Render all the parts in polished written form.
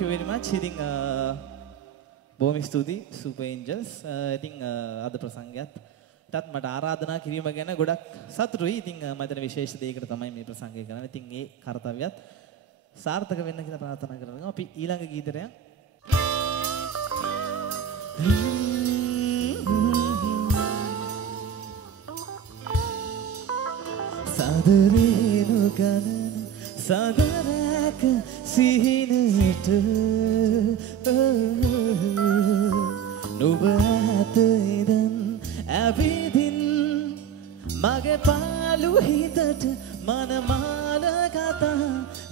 you very much. ඉතින් බොහොම ස්තුතියි Super Angels. ඉතින් අද ප්‍රසංගයත් මට ආරාධනා කිරීම ගැන ගොඩක් සතුටුයි. ඉතින් මම හිතන විශේෂ දෙයකට තමයි මේ ප්‍රසංගය කරන්නේ. ඉතින් ඒ කාර්යයත් සාර්ථක වෙන්න කියලා ප්‍රාර්ථනා කරනවා. අපි ඊළඟ ගීතයට යමු. සාදරේන ගණන සාදරක සිහිනට නුඹ ඇත ඉදන් ඇවිදින් මගේ පාළු හිතට මනමාල කතා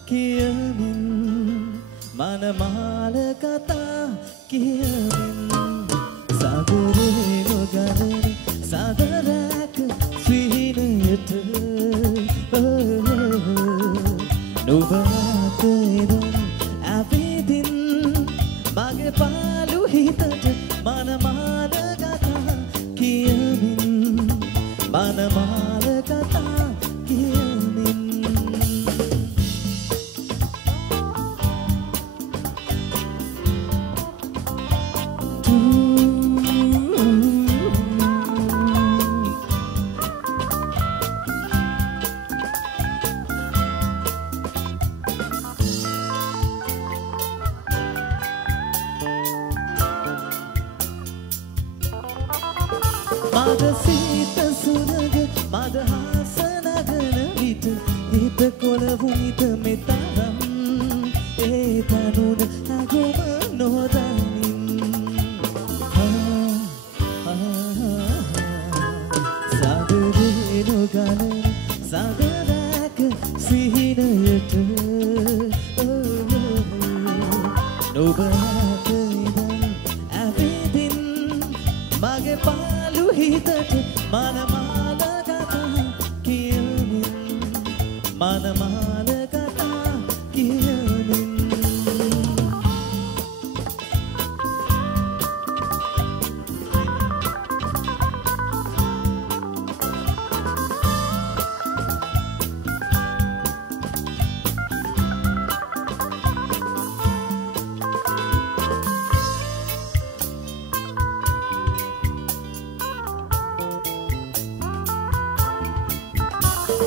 කියමින් මනමාල කතා කියමින් සාදරේන ගණන සාදරක සිහිනට නුඹ ඇත ඉදන් ඇවිදින් මගේ පාළු හිතට මනමාල කතා කියමින් මනමාල කතා කියමින් මද සීත සුරග මද හාස නගන විට හිත කොළවුනිත මෙතරම් ඒ තනුන අගොම නොදනින් සාදරේ නොගන සාදරක සිහිනයට නොබ ඇත ඉදන් ඇවිදින් මගේ පාළු හිතට මනමාල කතා කියමින් මනමාල කතා කියමින්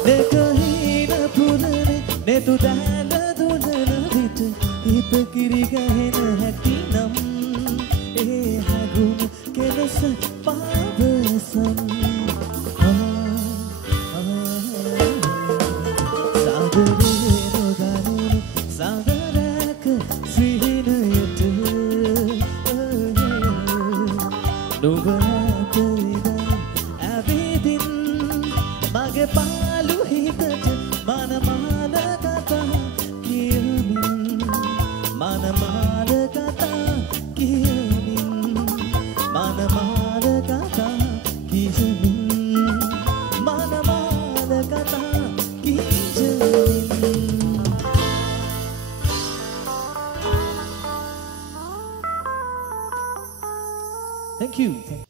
දෙකහින පුලනේ නෙතු දැල දුනන විට හිත කිරි ගැහෙන හැටිනම් ඒ හැගුණ කෙලස පාවසම් සාදරේ නොගනන සාදරක සිහිනයට නුඹ ඇත ඉදන් ඇවිදින් මගේ පාළු හිතට මනමාල කතා කියමින් මනමාල කතා කියමින් මනමාල කතා කියමින් මනමාල කතා කියමින් Thank you.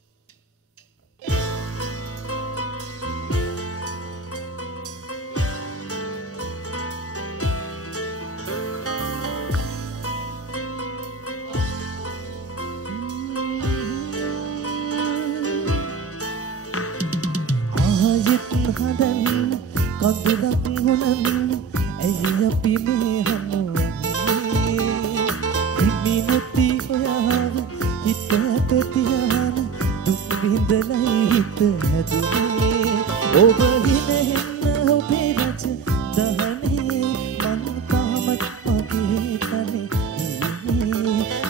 හදන්න කඳුලක් හොනන්න ඇයි අපි මේ හමුවන්නේ හිමිනති ඔයාව හිත ඇත තියාන දුක් විඳලයි හිත හැදුනේ ඔබ හිනෙන්න ඔබේ රජ දහනේ මන් කාමත් වගේ තනේ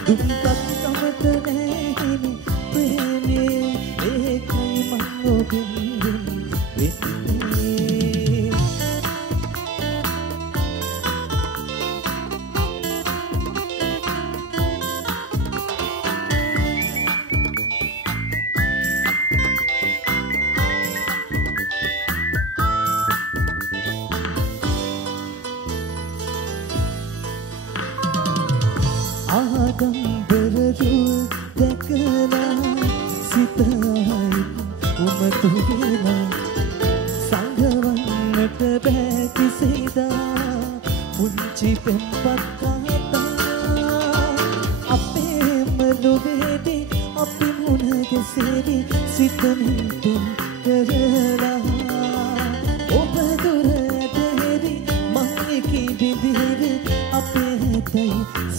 දුක්පත් කමත නැහිනේ ප්‍රේමේ ඒකයි මන් ඔබෙන් අපි මුණ ගැසෙවි සිතමින් තුන් කරලා ඔබ දුර ඇතෙවි මං එකී බිඳෙවි අපේ හැතයි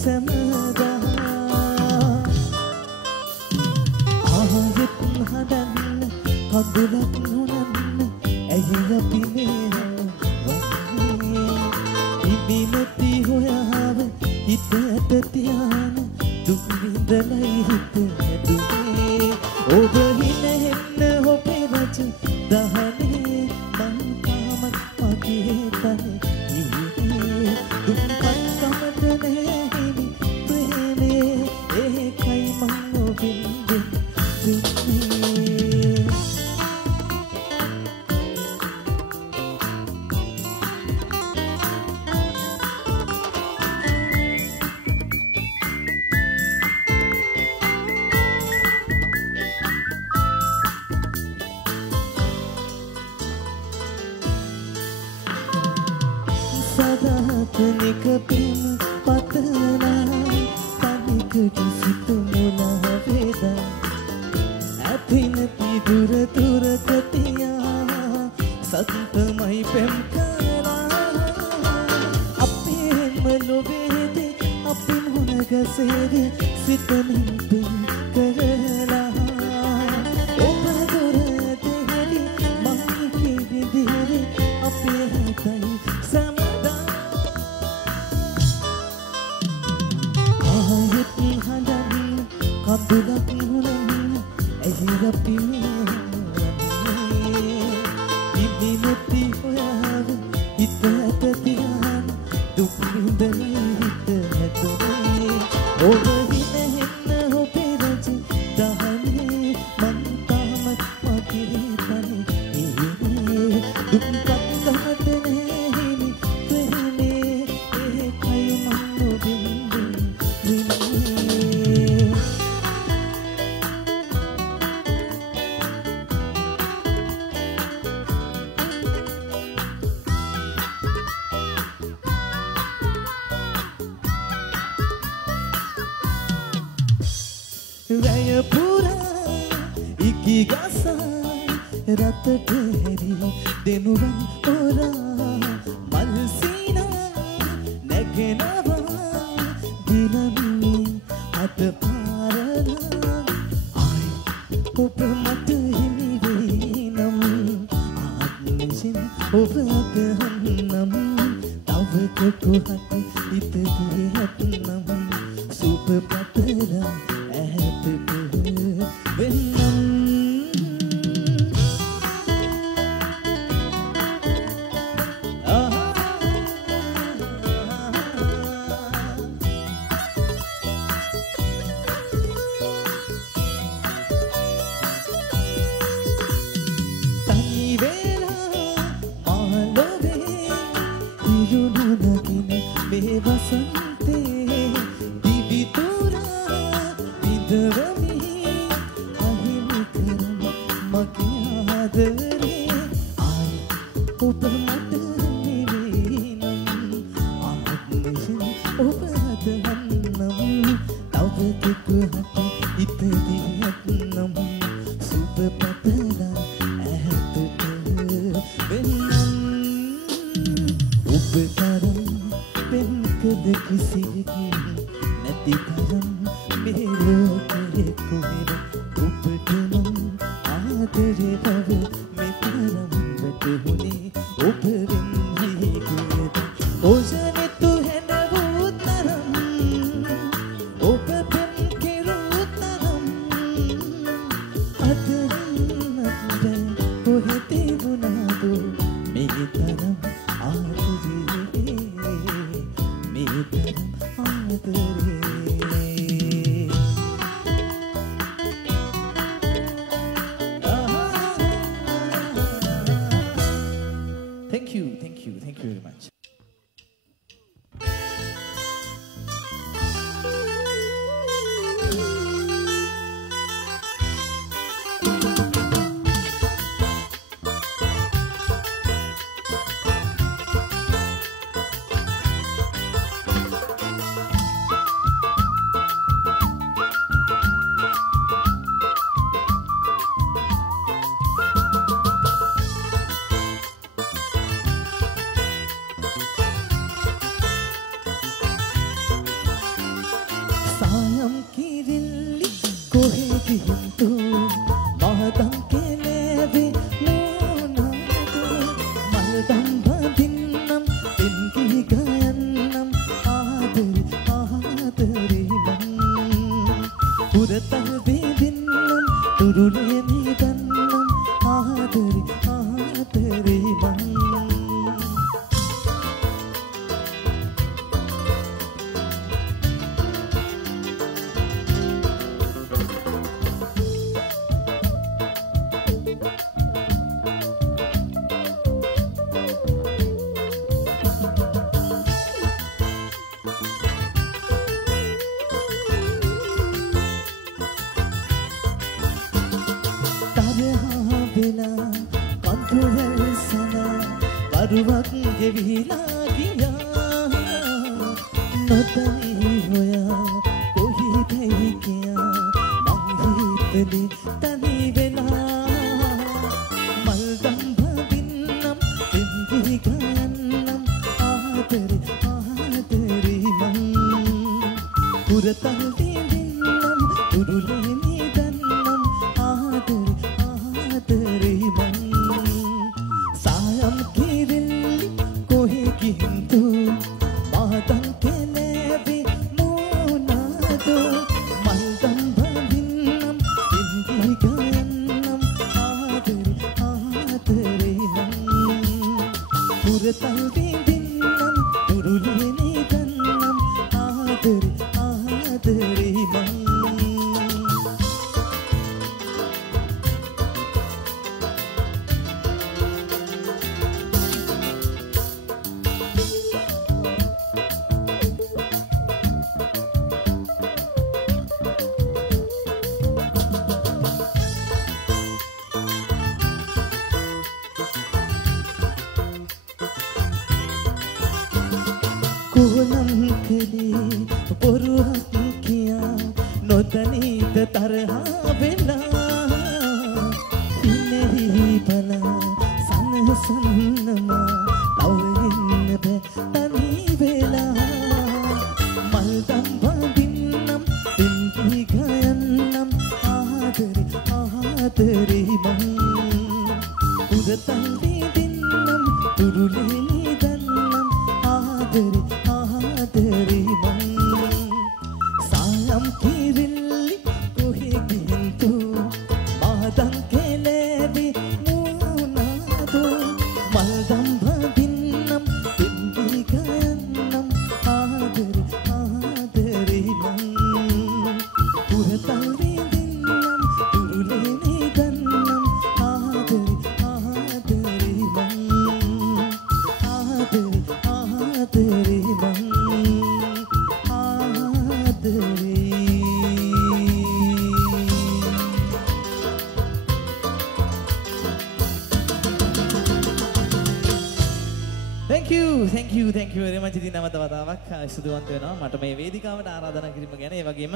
සමදා ආයෙත් හදන්න කඳුලක් නොනන්න ඇයි අපි මේ වන්නේ ඉබිනති හොයාව හිත ඇත තියාන දුක් විඳලයි හිත ඇදුනේ ඔබ හිනෙන්න ඔබේ රජ දහනේ මං තාමත් මගේ තනේ ඉන්නේ දුක් කමට නැහිමි ප්‍රේමේ ඒකයි මං ඔබින් සදාතනික පින් පතනා තනිකට සිත මුලා වේදා ඇතිනති දුර දුර කතියා සත්තමයි පෙම් කරා අපේම ලොබේද අපි මුණ ගැසෙවි සිතමින් පින් කරලා ඔබ දුර දෙහෙවි මං කිවිදිහෙවි අපේ හැතයි කඳුලක් නොනන්න ඇයි අපි මේ ඉබිනති හොයාව හිත ඇත තියාන දුක් විඳලයි හිත ඇතුනේ ඔබ හිනෙන්න ඔබේ රජ දහනේ මං තාමත් මගේ තනේ ඉන්නේ දුක් කන්දමට නැහිමි ප්‍රේමේ ඒකයි මං ඔබින් වැය පුරා ඉකි ගසා රතට හැරි දෙනුවන් පොරා මල් සීනා නැගෙනවා දිලමින් අත පාරලා ආයි ඔබ මට හිමි වෙයි නම් ආත්මයෙන් ඔබ අතහන්නම් තව කොහොත් ඉතදී හත්නම් සුප පතලා hintu mahadam keleve moonadu maldam bandinnam enki gayannam aadari aadari man uratal vedinnam turule nidannam aadari aadari man වරුවක් ගෙවිලා ගියා නොතනි හොයා කොහිදයි කියා මං හිතලි තනි වෙලා මල්දම් බඳින්නම් එම්බි ගයන්නම් ආදරේ ආදරේ මං පුරතල් විඳින්නම් උරුලේ නිදන්නම් ආදරේ ආදරේ මං hintu mahadam keleve moonadu maldam bandinnam enki gayannam aadari aadari man puratal vidinnam urule nidannam aadari aadari man කුවනම් කලේ පොරුවක් කියා නොදනීද තරහා වෙලා ඉනෙහි බලා සනසන්නමා තව ඉන්න බෑ තනි වෙලා මල්දම් බඳින්නම් එම්බි ගයන්නම් ආදරේ ආදරේ මං උරතල් විදින්නම් තුරුලේ නිදන්නම් ආදරේ ආදරේ මං සායම් කිරිල්ලි කොහේ ගින්තු මාදම් කෙලෙවි මූනාදු මල්දම් බඳින්නම් එම්බි ගයන්නම් ආදරේ ආදරේ මං පුරතල් විදින්නම් තුරුලේ නිදන්නම් ආදරේ ආදරේ මං ආදරේ ආදරේ මං ආදරේ thank you very much ඉතින් නැවත වතාවක් ස්තුතිවන්ත වෙනවා මට මේ වේදිකාවට ආරාධනා කිරීම ගැන ඒ වගේම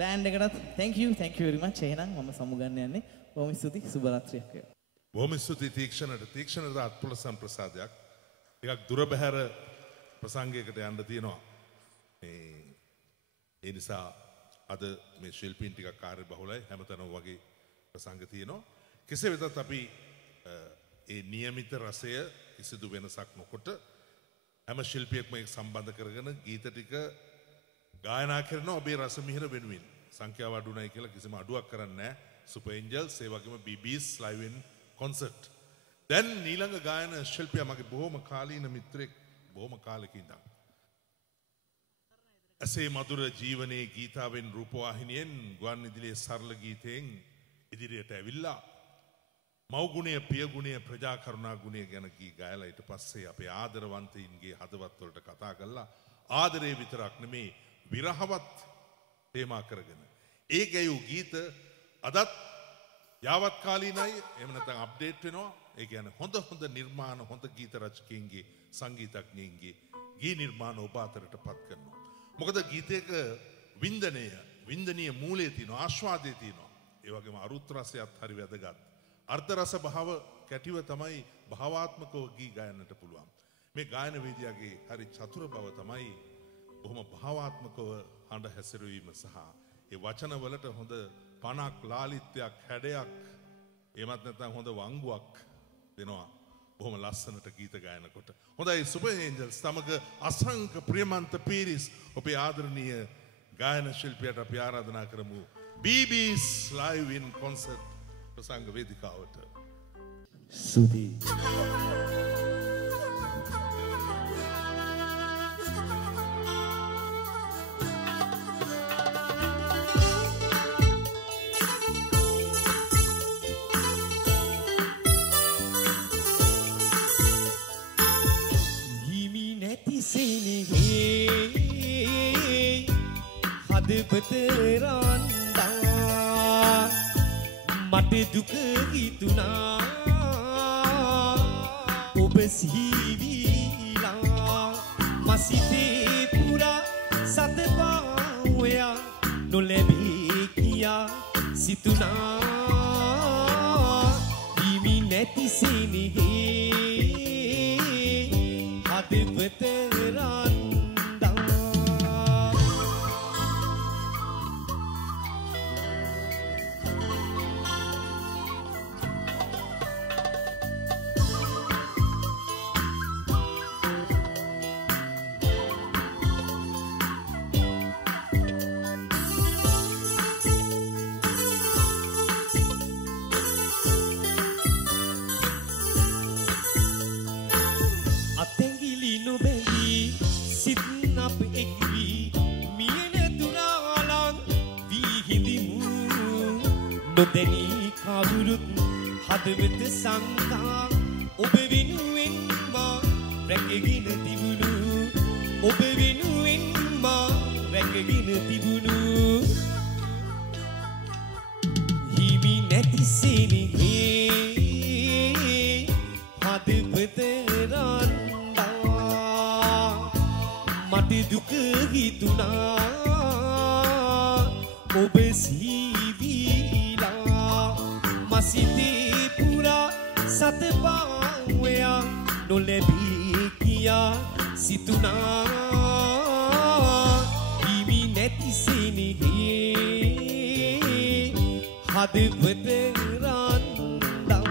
බෑන්ඩ් එකටත් thank you very much එහෙනම් මම සමුගන්න යන්නේ බොහොම ස්තුතියි සුබ රාත්‍රියක් වේවා බොහොම ස්තුතියි තීක්ෂණට අත්පොළ සම්ප්‍රසාදයක් ටිකක් දුර බැහැර ප්‍රසංගයකට යන්න තියෙනවා ඒ නිසා අද මේ ශිල්පීන් ටිකක් කාර්යබහුලයි හැමතැනම වගේ ප්‍රසංග තියෙනවා කෙසේ වෙතත් අපි ඒ નિયમિત රසය කිසිදු වෙනසක් නොකොට හැම ශිල්පියෙක්ම ඒක සම්බන්ධ කරගෙන ගීත ටික ගායනා කරනවා ඔබේ රස මිහිර වෙනුවෙන් සංඛ්‍යාව අඩු නැහැ කියලා කිසිම අඩුවක් කරන්නේ නැහැ සුපර් ඒන්ජල්ස් ඒ වගේම BB's live in concert දැන් ඊළඟ ගායන ශිල්පියා මගේ බොහොම කාලීන මිත්‍රෙක් බොහොම කාලෙක ඉඳන් අසේ මధుර ජීවනයේ ගීතාවෙන් රූපවාහිනියෙන් ගුවන් විදුලියේ සරල ගීතයෙන් ඉදිරියට ඇවිල්ලා මව්ගුණය පියගුණය ප්‍රජා කරුණා ගුණය ගැන ගී ගායලා ඊට පස්සේ අපේ ආදරවන්තයින්ගේ හදවත් වලට කතා කරලා ආදරේ විතරක් නෙමේ විරහවත් තේමා කරගෙන ඒ ගැයූ ගීත අදත් යාවත් කාලීනයි එහෙම නැත්නම් අප්ඩේට් වෙනවා ඒ කියන්නේ හොඳ නිර්මාණ හොඳ ගීත රචකයින්ගේ සංගීතඥයින්ගේ ගී නිර්මාණ ඔබ අතරටපත් කරනවා මොකද ගීතයක වින්දනීය මූලයේ තියෙන ආස්වාදයේ තියෙනවා ඒ වගේම අරුත් රසයත් හරි වැදගත් අර්ථ රස භාව කැටිව තමයි භාවාත්මකව ගී ගයන්නට පුළුවන් මේ ගායන වේදිකාවේ හරි චතුර බව තමයි බොහොම භාවාත්මකව හඬ හැසිරවීම සහ ඒ වචන වලට හොඳ පණක් ලාලිත්‍යයක් හැඩයක් එමත් නැත්නම් හොඳ වංගුවක් දෙනවා බොහොම ලස්සනට ගීත ගායන කොට. හොඳයි සුපර් ඒන්ජල්ස් තමක අසංක ප්‍රියමන්ත පීරිස් ඔබේ ආදරණීය ගායන ශිල්පියට අපි ආරාධනා කරමු BB's live in concert ප්‍රසංග වේදිකාවට. සුදී හදපතරන්දා මට දුක හිතුණා ඔබ සිහිවිලා මසිතේ පුරා සතපාවයා නොලැබී කියා සිතුණා හිමි නැති සෙනෙහේ හදපතරන්දා නොදැනී කවුරුත් හදවත සංකා ඔබ වෙනුවෙන් මා රැකගෙන තිබුණු ඔබ වෙනුවෙන් මා රැකගෙන තිබුණු හිමි නැති සෙනෙහේ හදවත රන්දා මට දුක හිතුණා ඔබ මසිතේ පුරා සතපාවයා නොලැබී කියා සිතුණා හිමි නැති සෙනෙහේ හදවත රන්දා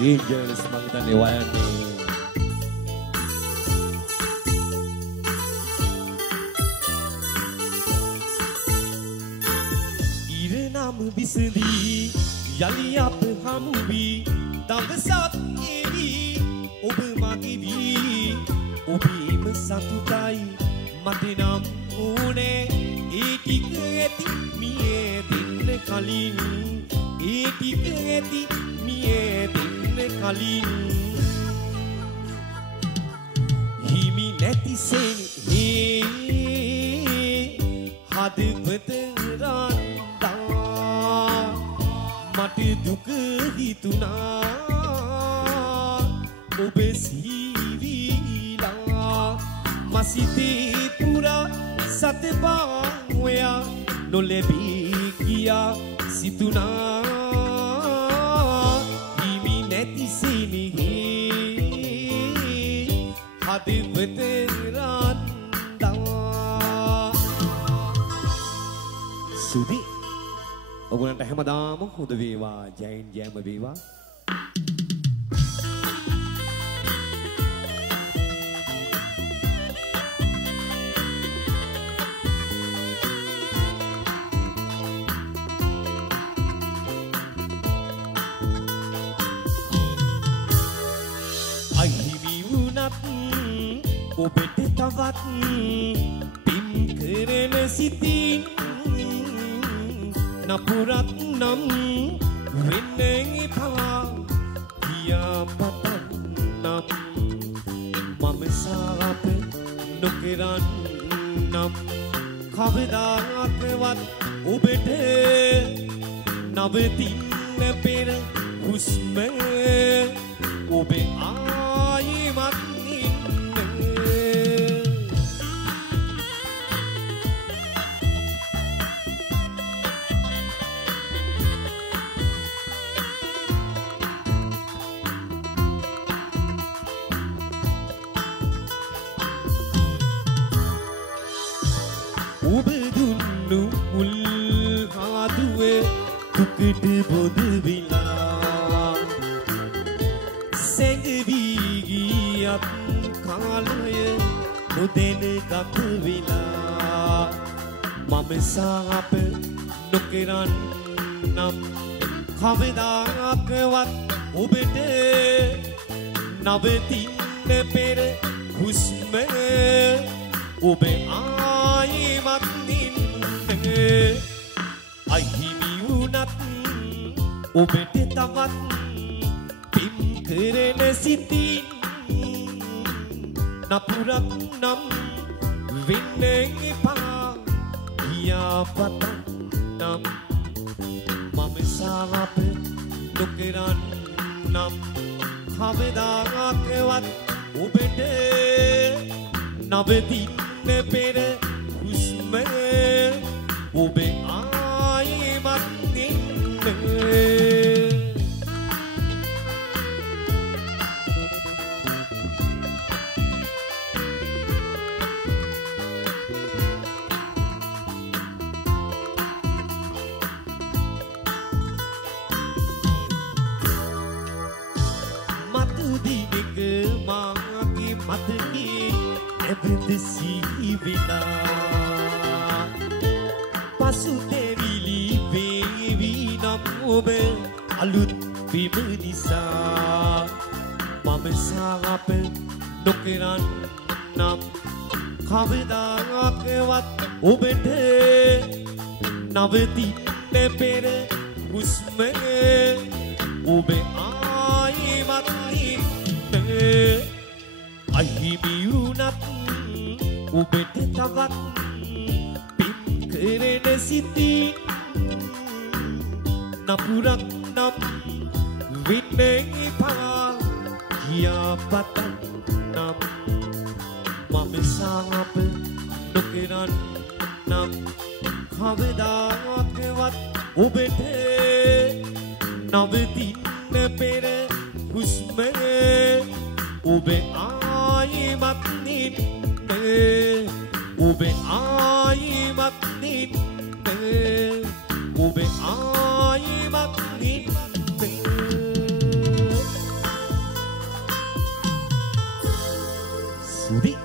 ඒන්ජල්ස් මං හිතන්නේ වයන්නේ විසදී යලි අප හමු වී දවසක් එවි ඔබ මගේ වී ඔබේම සතුටයි මට නම් ඕනේ ඒ ටික ඇති මියේ දෙන්න කලින් ඒ ටික ඇති මියේ දෙන්න කලින් හිමි නැති සෙනෙහේ හදවත මට දුක හිතුණා ඔබ සිහිවිලා මසිතේ පුරා සතපාවයා නොලැබී කියා සිතුණා හිමි නැති සෙනෙහේ හදවත රන්දා සුදී ඔගලන්ට හැමදාම හොඳ වේවා ජයෙන් ජයම වේවා අහිමි වුණත් ඔබට තවත් පින් කරන සිතින් නපුරත් නම් වෙන්න එපා කියා පතන්නම් මම සාප නොකරන්නම් කවදාකවත් ඔබට නවතින්න පෙර හුස්ම ඔබ ආයෙමත් ඔබ දුන්නු මුල් හාදුවේ දුකට බොද විලා සැඟවි ගියත් කාලය නොදෙන ගත විලා මම සාප නොකරන්නම් කවදාකවත් ඔබට නවතින්න පෙර හුස්ම ඔබ ආයෙමත් නින්න අහිමි වුණත් ඔබට තවත් පින් කරන සිතින් නපුරක් නම් වෙන්න එපා කියාපතක් නම් මම සාප නොකරන්නම් කවදාකවත් ඔබට නවතින්න පෙර හුස්ම ඔබ ආයෙමත් නින්න මාගේ මතකේ ඇබද සීවිලා පසුතැවිලි වේවි නම් ඔබ අලුත් බිම නිසා මම සාප නොකරන්නම් කවදාකවත් ඔබට නවතින්න පෙර හුස්ම ඔබ ආයෙමත් අහිමි වුණත් ඔබට තවත් පින් කරන සිතින් නපුරක් නම් වෙන්න එපා කියාපතක් නම් මම සාප නොකරන්නම් කවදාකවත් ඔබට නවතින්න පෙර හුස්ම ඔබ ආයෙමත් නින්න ඔබ ආයෙමත් නින්න ඔබ ආයෙමත් නින්න සුදි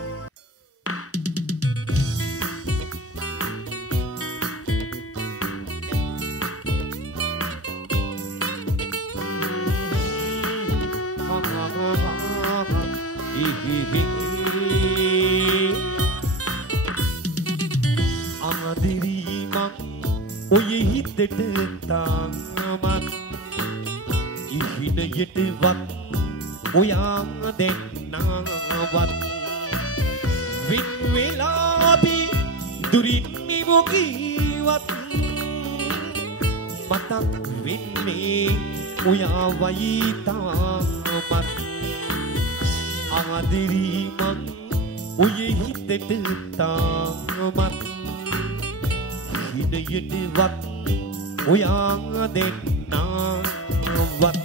ආදරීමක් ඔය හිතට තාමත් ඉහිණයටවත් ඔයා දෙන්නවත් වින් වෙලාපි දුරින් නිමොකීවත් මතක් වෙන්නේ ඔයා වයි තාමත් ආදරීමක් ඔය හිතට තාමත් හිණයටවත් ඔයා දෙන්නවත්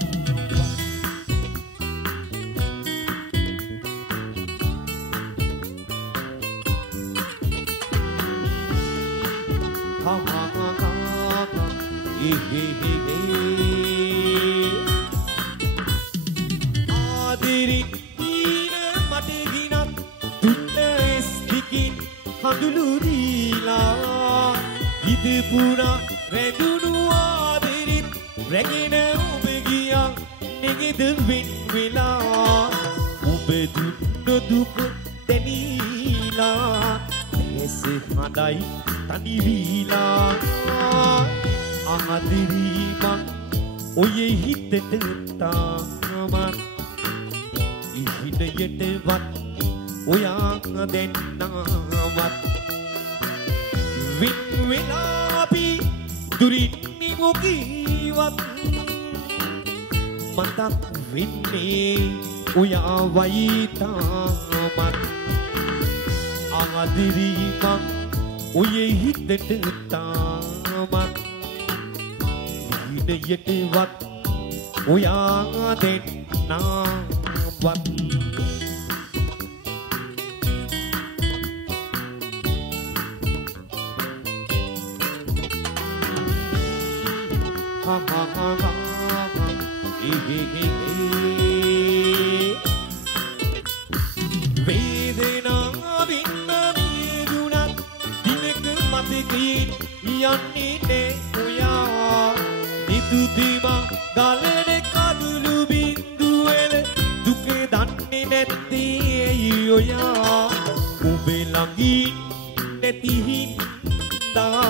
ආදරින් මට ගිනත් තුන්න එස් දිකින් හඳුළු දීලා ඉදපුරා රැඳුණු ආදරිත් රැගෙන ඔබ ගියා නෙගෙද වෙන් වෙලා ඔබ දුන්න දුක දැනීලා ඇස හඬයි තනි වීලා ආදරීමක් ඔය හිතට තාමත් ඉහිණයටවත් ඔයා දෙන්නවත් වින් වෙලාපි දුරින් නිමොකීවත් මතක් වෙන්නේ ඔයා වයි තාමත් ආදරීමක් ඔය හිතට තාමත් හිණයටවත් ඔයා දෙන්නවත් ha ha ha ha වේදනාවෙන් මිදුණත් දිනක මතකයෙන් යන්නේ නේ ඔයා නිදුදිම ගලන කඳුළු බින්දුවල දුක දන්නේ නැත්තේ ඇයි ඔයා ඔබේ ළඟින් නැති හින්දා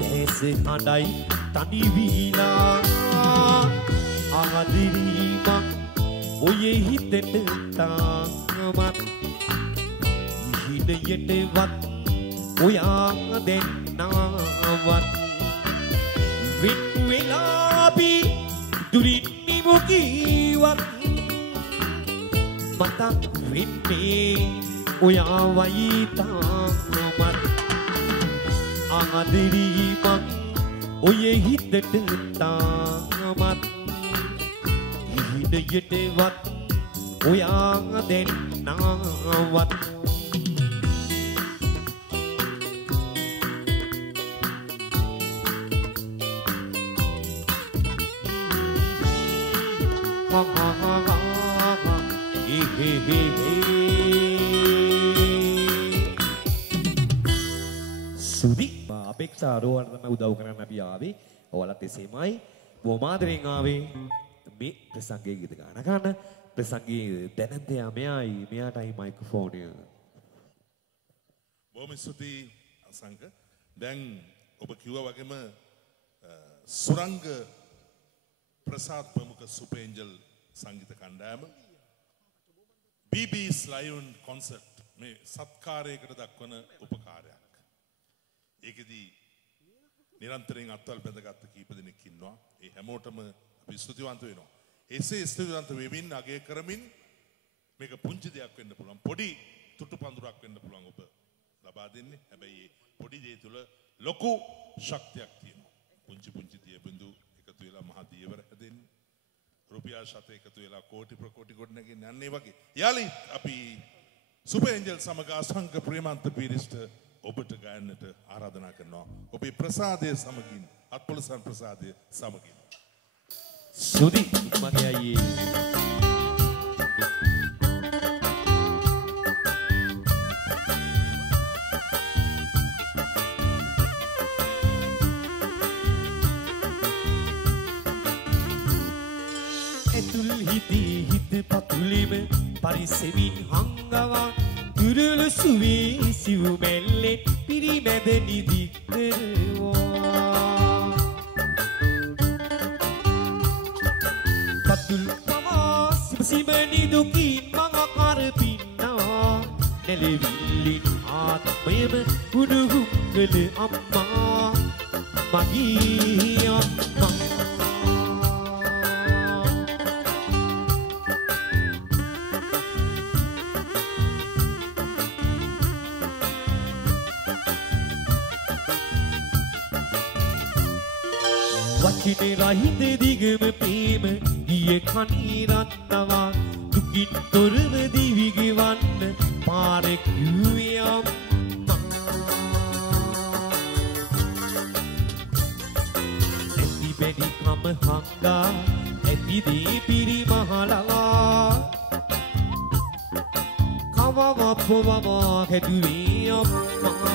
දැස හඬයි තනි වීලා ආදරීමක් ඔය හිතට තාමත් හිතයටවත් ඔයා දෙන්නවත් වික් වෙලාපි දුරින් නිමුකීවත් මතක් වෙන්නේ ඔයා වයි තාමත් ආදරීමක් ඔය හිතට තාමත් හිතයටවත් ඔයා දෙන්නවත් සුදි අපේක්ෂා රෝහණ තමයි උදව් කරන්න අපි ආවේ. ඔයාලත් එසේමයි. බොහොම ආදරෙන් ආවේ මේ ප්‍රසංගයේ ගීත ගාන ගන්න. ප්‍රසංගයේ දැනන්තයා මෙයාටයි මයික්‍රොෆෝනය. බොහොම ස්තුතියි අසංක. දැන් ඔබ කිව්වා වගේම සුරංග ප්‍රසාද් ප්‍රමුඛ සුපර් ඒන්ජල් සංගීත කණ්ඩායම BB's live concert මේ සත්කාරයකට දක්වන උපකාරයක්. ඒකෙදී නිරන්තරයෙන් අත්වල් බැඳගත් කීප දෙනෙක් ඉන්නවා. ඒ හැමෝටම අපි ස්තුතිවන්ත වෙනවා. එසේ ස්තුතිවන්ත වෙමින් අගය කරමින් මේක පුංචි දෙයක් වෙන්න පුළුවන්. පොඩි තුටු පඳුරක් වෙන්න පුළුවන් ඔබ ලබා දෙන්නේ. හැබැයි මේ පොඩි දේ තුල ලොකු ශක්තියක් තියෙනවා. පුංචි දිය බිඳු එකතු වෙලා මහ දියවර හැදෙන්නේ. රුපියල් ශත එකතු වෙලා කෝටි ප්‍රකෝටි ගොඩනගින්න යන්නේ වගේ. යාලි අපි සුපර් ඒන්ජල් සමග අසංක ප්‍රේමන්ත පීරිස්ට ඔබට ගයන්නට ආරාධනා කරනවා. ඔබේ ප්‍රසාදය සමගින් අත්පොළසන් ප්‍රසාදය සමගින්. සුදි මගේ අයියේ ඇතුල් හිත පතුලෙම පරිසෙමින් හංගවා ගුරුළු සුවී සිව් මැල්ලෙන් පිරිමැද නිදි කරවා පතුල් පවා සිමනි දුකින් මඟ කරපින්නවා නැලවිල්ලින් ආත්මයම උඩුහු කළ අම්මා මගේ අම්මා වචනේ රහිත දිගම ප්‍රේම ගියේ කණීරන්නවා දුකින් තොරව දිවි ගෙවන්න පාරේ කිව්වේ අම්මා ඇති බැරි කම හංගා ඇති දී පිරිමහලා කවම පොවම හැදුවේ අම්මා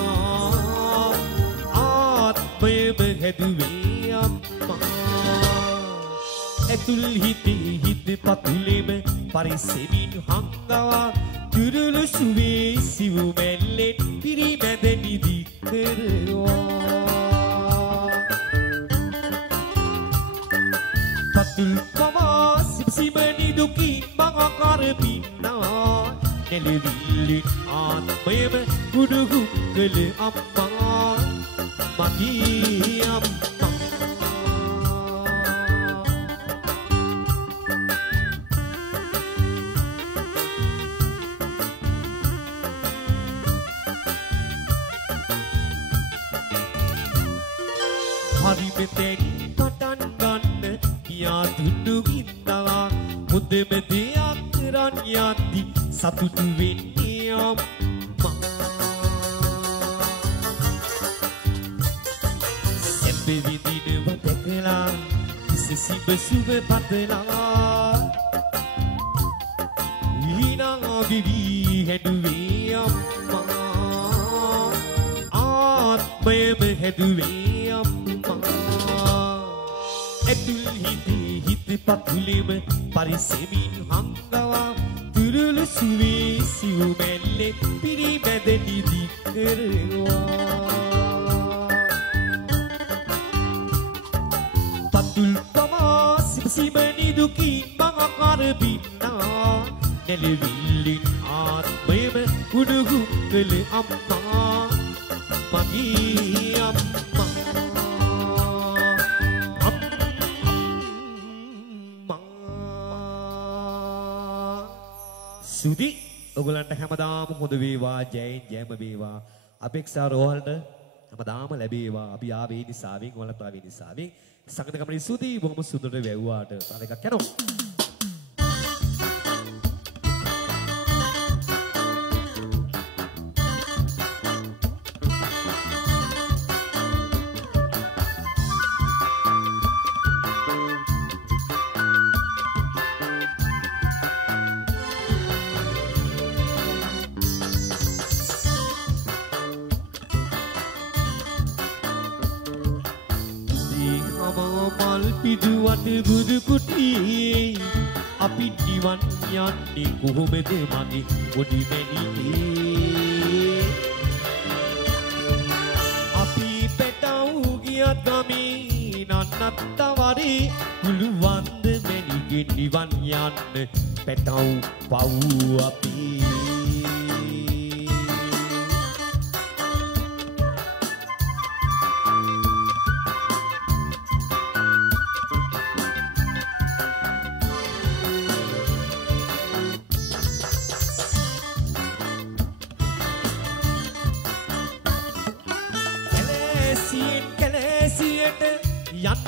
ආත්මයම හැදුවේ ඇතුල් හිත පතුලෙම පරිසෙමින් හංගවා දුරුළු සුවේ සිව් මැල්ලෙන් පිරිමැද නිදි කරවා පතුල් පවා සිමනි දුකින් මඟ කරපින්නවා නැලවිල්ලින් ආත්මයම උඩුහු කළ අම්මා මගේ අම්මා හරි මෙතෙන් පටන් ගන්න කියා දුන්නු ඉන්නවා මුදෙම දෙයක් කරන් යද්දි සතුටු වෙන්නේ අම්මා සැප විඳිනව දැකලා සිබ සුබ පතලා හිනා විවි හැදුවේ අම්මා ආත්මයම හැදුවේ අම්මා ඇතුල් හිතේ හිත පතුලෙම පරිසෙමින් හංගවා තුරුළු සුවේ සිව්මැල්ලේ පිරිමැද නිදි කරවා පතුල් පවා සිබසිබනි දුකින් මඟ කරබින්නා නැලවිල්ලින් ආත්මයම උඩුහුම් කළ අම්මා මගේ අම්මා සුදි ඔයගලන්ට හැමදාම හොඳ වේවා ජයෙන් ජයම වේවා අපේක්ෂා රෝහලට හැමදාම ලැබේවා අපි ආවේ නිසාවෙන් ඔයාලත් ආවේ නිසාවෙන් සංගත කමරේ සුදි බොහොම සුන්දර වැව්වාට තව එකක් යනවා බුදු කුටියේ අපි නිවන් යන්නේ කොහොමද මගේ පොඩි මැණිකේ අපි පැටවු ගියත් ගමේ නන්නත්ත වරේ පුළුවන්ද මැණිකේ නිවන් යන්න පැටවු පව් අපි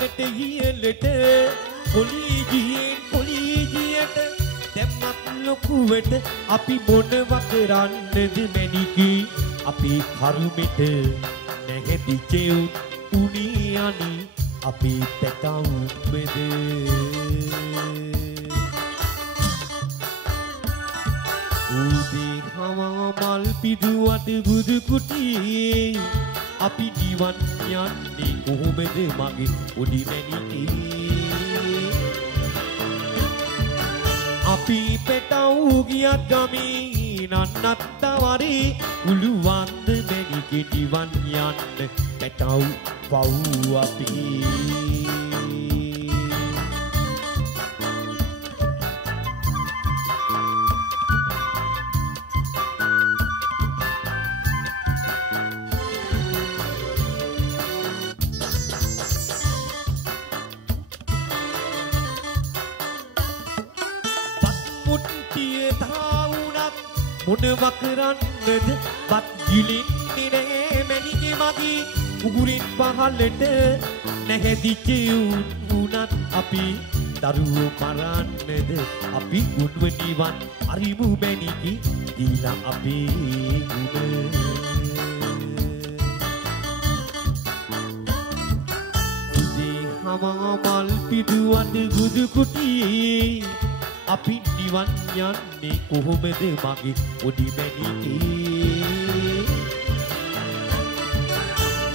යන්නට ඉහළට කොලීජියට දැම්මත් ලොකුවට අපි මොනවා කරන්නද මැණිකේ අපේ කරුමෙට නැහැදිච්ච උණී අනි අපේ පැටවුමද උදේ හවා මල් පිදුවට බුදු කුටියේ අපි නිවන් යන්නේ කොහොමද මගේ පොඩි මැණිකේ අපි පැටවු ගියත් ගමේ නන්නත්ත වරේ පුළුවන්ද මැණිකේ නිවන් යන්න පැටවු පව් අපි මොනවා කරන්නද බත් ගිලින්නේ නැහැ මැණිකේ මගේ උගුරින් පහළට නැහැදිච්ච උණත් අපි දරුවෝ මරන්නද අපි ගුණ නිවන් අරිමු මැණිකේ දීලා අපේ ගුණ උදේ හවා මල් පිදුවද බුදු කුටියේ අපි නිවන් යන්නේ කොහොමද මගේ පොඩි මැණිකේ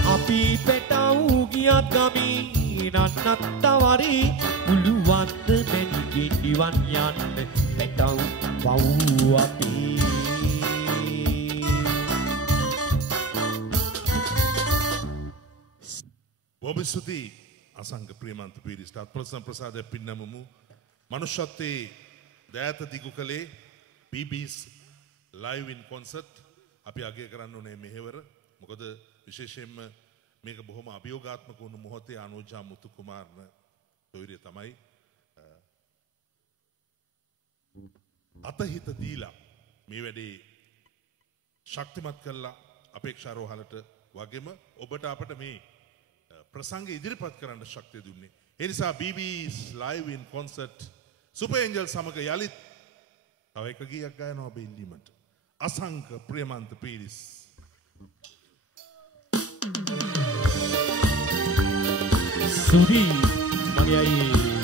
අපි පැටවු ගියත් ගමේ නන්නත්ත වරේ පුළුවන්ද මැණිකේ නිවන් යන්න පැටවු පව් අපි බොහොම ස්තුතියි අසංක ප්‍රියමන්ත පීරිස්ට අත්ප්‍රසන්න ප්‍රසාදය පින්නමමු මනුෂ්‍යත්වයේ දෑත දිගු කළේ BB's live in concert අපි අගය කරන්න ඕනේ මෙහෙවර මොකද විශේෂයෙන්ම මේක බොහොම අභියෝගාත්මක වුණු මොහොතේ අනුජා මුතු කුමාරන තොইরিය තමයි අතහිත දීලා මේ වැඩේ ශක්තිමත් කළා අපේක්ෂා රෝහලට වගේම ඔබට අපට මේ ප්‍රසංග ඉදිරිපත් කරන්න ශක්තිය දුන්නේ ඒ නිසා BB's live in concert Super Angel සමග යලිත් තව එක ගීයක් ගයනවා ඔබ ඉල්ලීමට අසංක ප්‍රියමන්ත පීරිස් සුදී මගේ අයියේ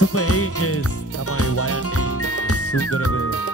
Super Angels තමයි වයන්නේ සුන්දරව.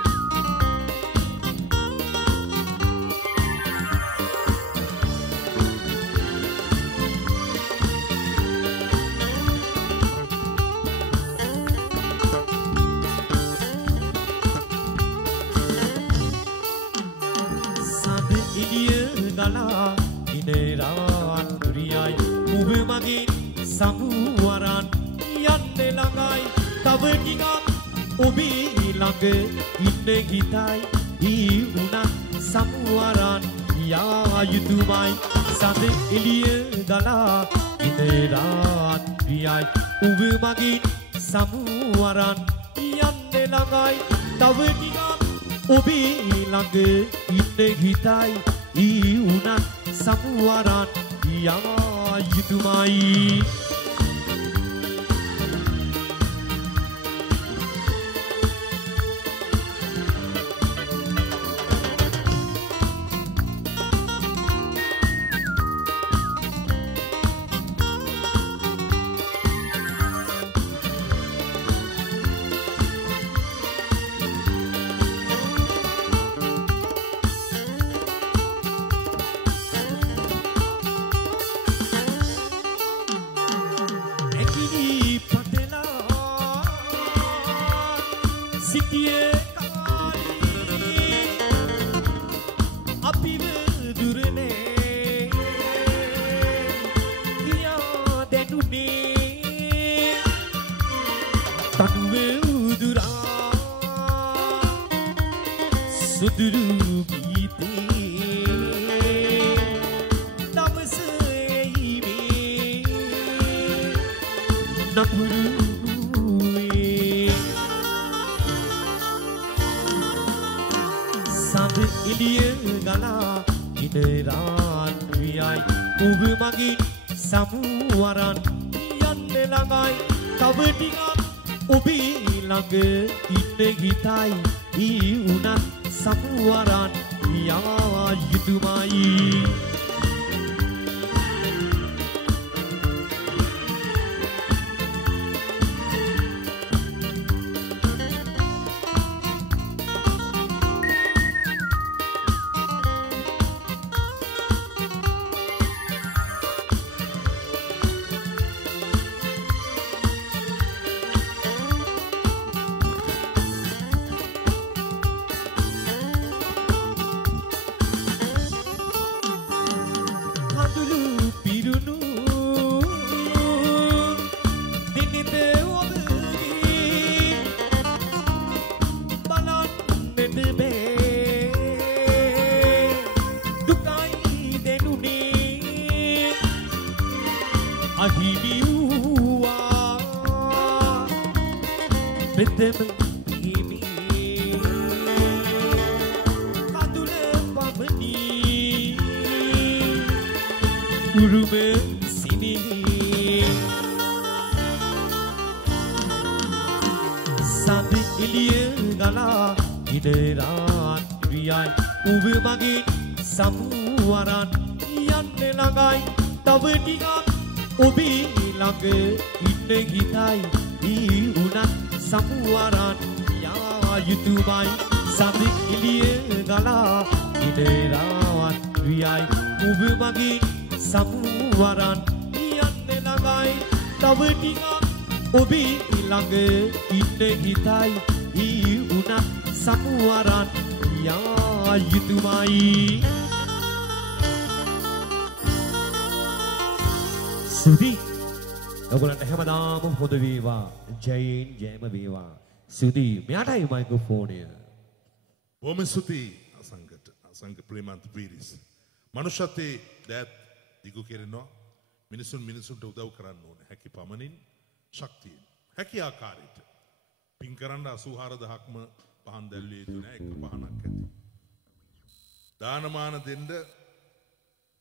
සමුවරන් යන්න ළඟයි තව ටිකක් ඔබේ ළඟ ඉන්න හිතයි ඊ වුණත් සමුවරන් යා යුතුයමයි සඳ එළිය ගලා ඉන රාත්‍රියයි ඔබ මගින් සමුවරන් යන්න ළඟයි තව ටිකක් ඔබේ ළඟ ඉන්න හිතයි ඊ වුණත් සමුවරන් යා යුතුයමයි ජයෙන් ජයම වේවා සුදී මෙයාටයි මයික්‍රොෆෝනය බොහොම ස්තුතියි අසංක ප්‍රේමන්ත පීරිස් මනුෂ්‍යත්වයේ දෑත් දිගු කෙරෙනවා මිනිසුන්ට උදව් කරන්න ඕන හැකි පමණින් ශක්තියෙන් හැකි ආකාරයට පින් කරන්න 84000ක්ම පහන් දැල්විය යුතු නෑ එක පහනක් ඇති දානමාන දෙන්න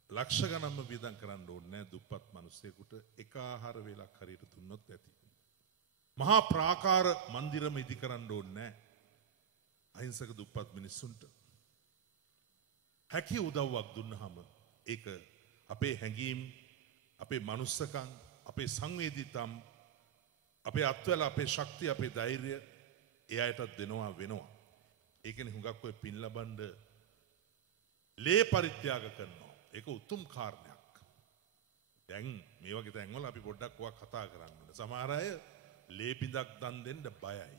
ලක්ෂ ගණන්ම වියදම් කරන්න ඕනේ නෑ දුප්පත් මිනිසෙකුට එක ආහාර වේලක් හරියට දුන්නොත් ඇති මහා ප්‍රාකාර මන්දිරම ඉදි කරන්න ඕනේ අහිංසක දුප්පත් මිනිස්සුන්ට හැකි උදව්වක් දුන්නහම ඒක අපේ හැඟීම් අපේ මනුස්සකම් අපේ සංවේදීතම් අපේ අත්වල අපේ ශක්තිය අපේ ධෛර්යය එයාටත් දෙනවා වෙනවා. ඒ කියන්නේ හුඟක් ඔය පින් ලබන්න ලේ පරිත්‍යාග කරනවා. ඒක උතුම් කාරණයක්. දැන් මේ වගේ තැන්වල අපි පොඩ්ඩක් ඔයා කතා කරන්න ඕනේ. සමහර අය ලේ බිඳක් දන් දෙන්න බයයි.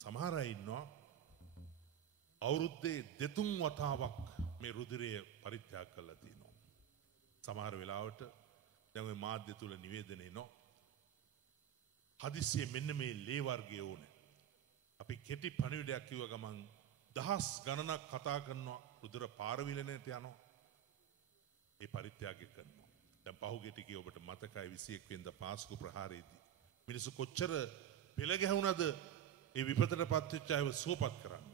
සමහර අය ඉන්නවා අවුරුද්දේ දෙතුන් වතාවක් මේ රුධිරය පරිත්‍යාග කරලා තියෙනවා. සමහර වෙලාවට දැන් ඔය මාධ්‍ය තුල නිවේදන එනවා. හදිස්සියේ මෙන්න මේ ලේ වර්ගය ඕනේ. අපි කෙටි පණිවිඩයක් කිව්ව ගමන් දහස් ගණනක් කතා කරනවා රුධිර පාරවිලනයට යනවා. ඒ පරිත්‍යාගය කරනවා. දැන් පහුගිය ටිකේ ඔබට මතකයි 21 වෙනිදා පාස්කු ප්‍රහාරයේදී මිනිස්සු කොච්චර පෙළ ගැහුණාද ඒ විපතටපත් වෙච්ච අයව සුවපත් කරන්න.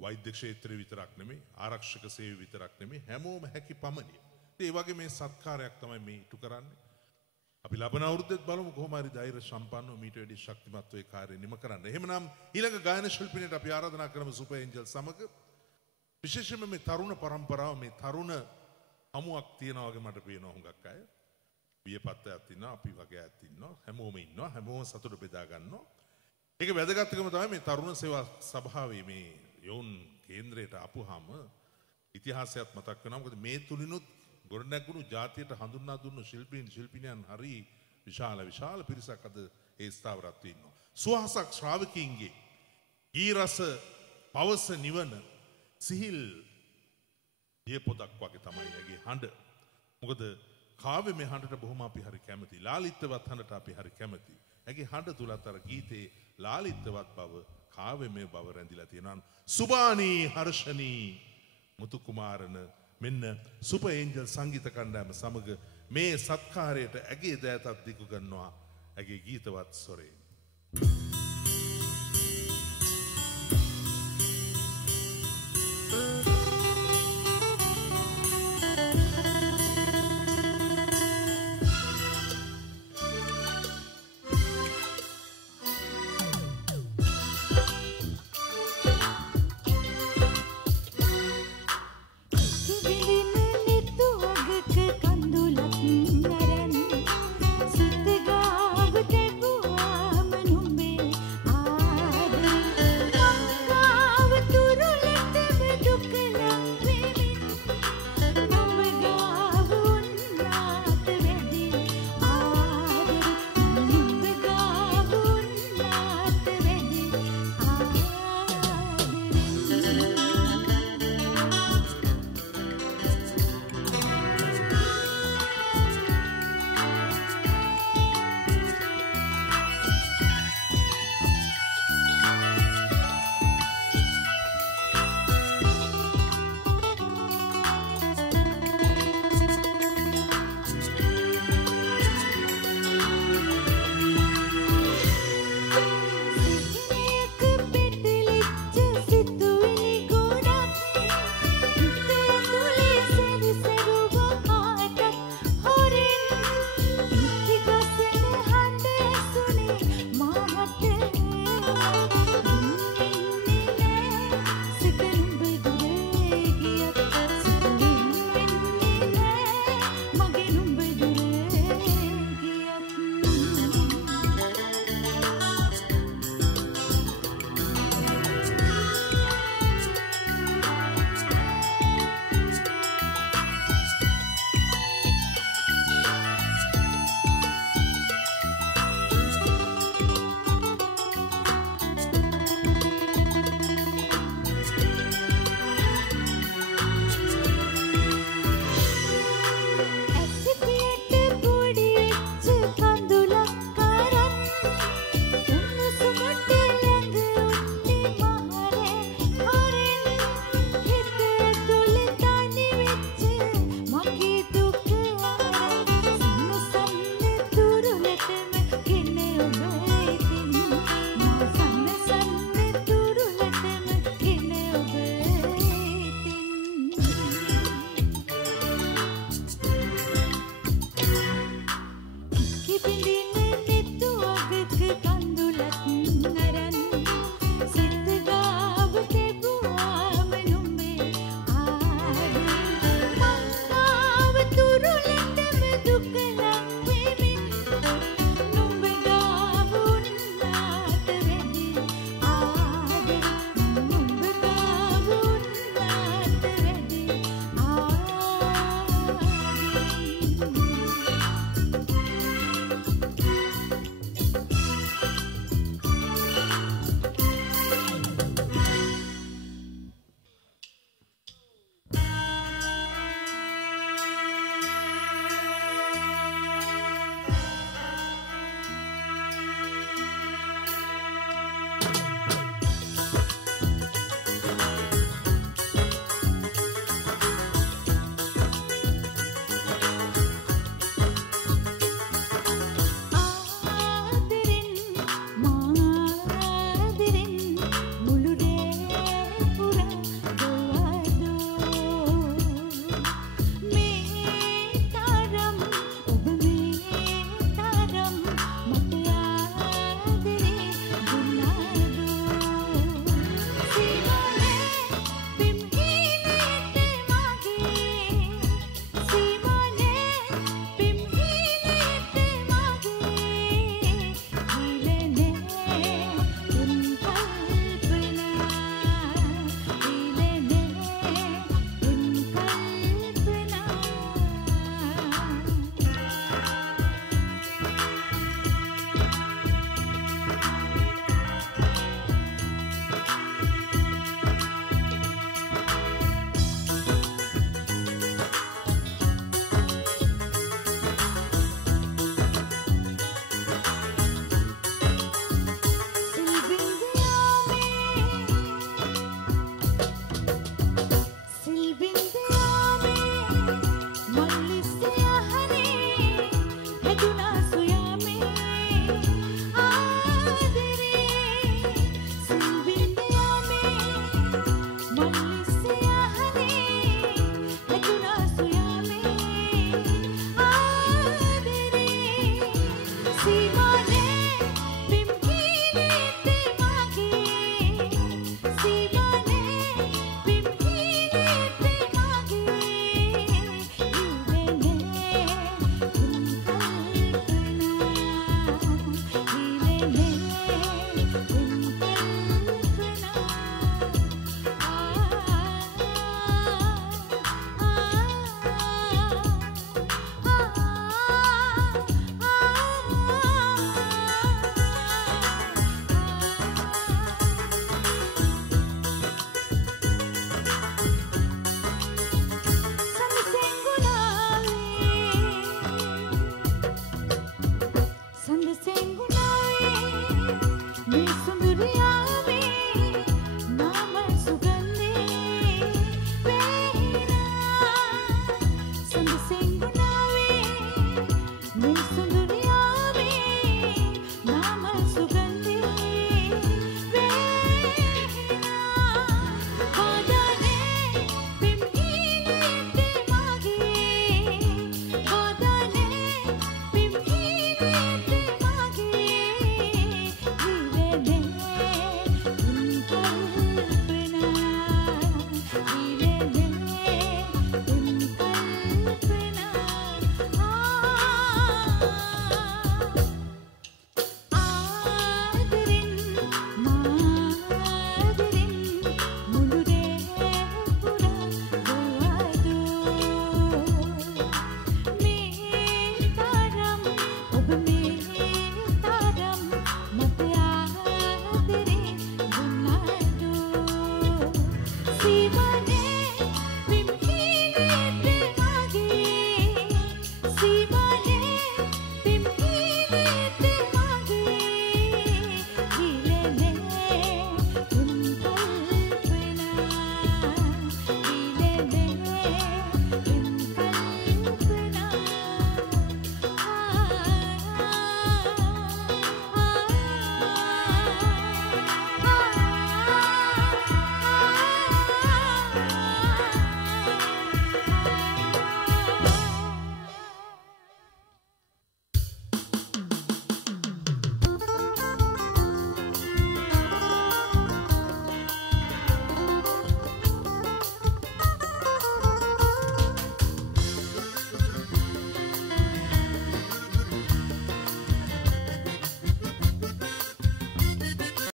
වෛද්‍ය ක්ෂේත්‍රය විතරක් නෙමෙයි ආරක්ෂක සේවය විතරක් නෙමෙයි හැමෝම හැකි පමණින්. ඒ වගේ මේ සත්කාරයක් තමයි මේ ඉටු කරන්නේ. අපි ලබන අවුරුද්දෙත් බලමු කොහොම හරි ධෛර්ය සම්පන්නව මීට වැඩි ශක්තිමත් වේ කාර්යය නිම කරන්න. එහෙමනම් ඊළඟ ගායන ශිල්පිනියට අපි ආරාධනා කරමු සුපර් ඒන්ජල් සමග විශේෂයෙන්ම මේ තරුණ පරම්පරාව මේ තරුණ හමුවක් තියනවා වගේ මට පේනවා හුඟක් අය. වියපත්තයක් ඉන්නවා අපි වගේ අයත් ඉන්නවා හැමෝම ඉන්නවා හැමෝම සතුට බෙදා ගන්නවා. ඒක වැදගත්කම තමයි මේ තරුණ සේවා සභාවේ මේ යොවුන් කේන්ද්‍රයට ආපුවාම ඉතිහාසයත් මතක් වෙනවා. මොකද මේ තුලිනුත් ගොඩනැගුණු ජාතියට හඳුන්වා දුන්නු ශිල්පිනියන් හරි විශාල පිරිසක් අද ඒ ස්ථාවරත්වයේ ඉන්නවා. සුවහසක් ශ්‍රාවකීන්ගේ ඊ රස පවස නිවන සිහිල් දිය පොදක් වගේ තමයි ඇගේ හඬ. මොකද කාව්‍ය මේ හඬට බොහොම අපි හරි කැමති. ලාලිත්‍යවත් හඬට අපි හරි කැමති. ඇගේ හඬ තුලත් අර ගීතේ ලාලිත්‍යවත් බව කාව්‍යමය බව රැඳිලා තියෙනවා. සුබානී හර්ෂණී මුතු කුමාරන මෙන්න සුපර් ඒන්ජල් සංගීත කණ්ඩායම සමග මේ සත්කාරයට ඇගේ දෑතක් දිගු කරනවා ඇගේ ගීතවත් ස්වරයෙන්.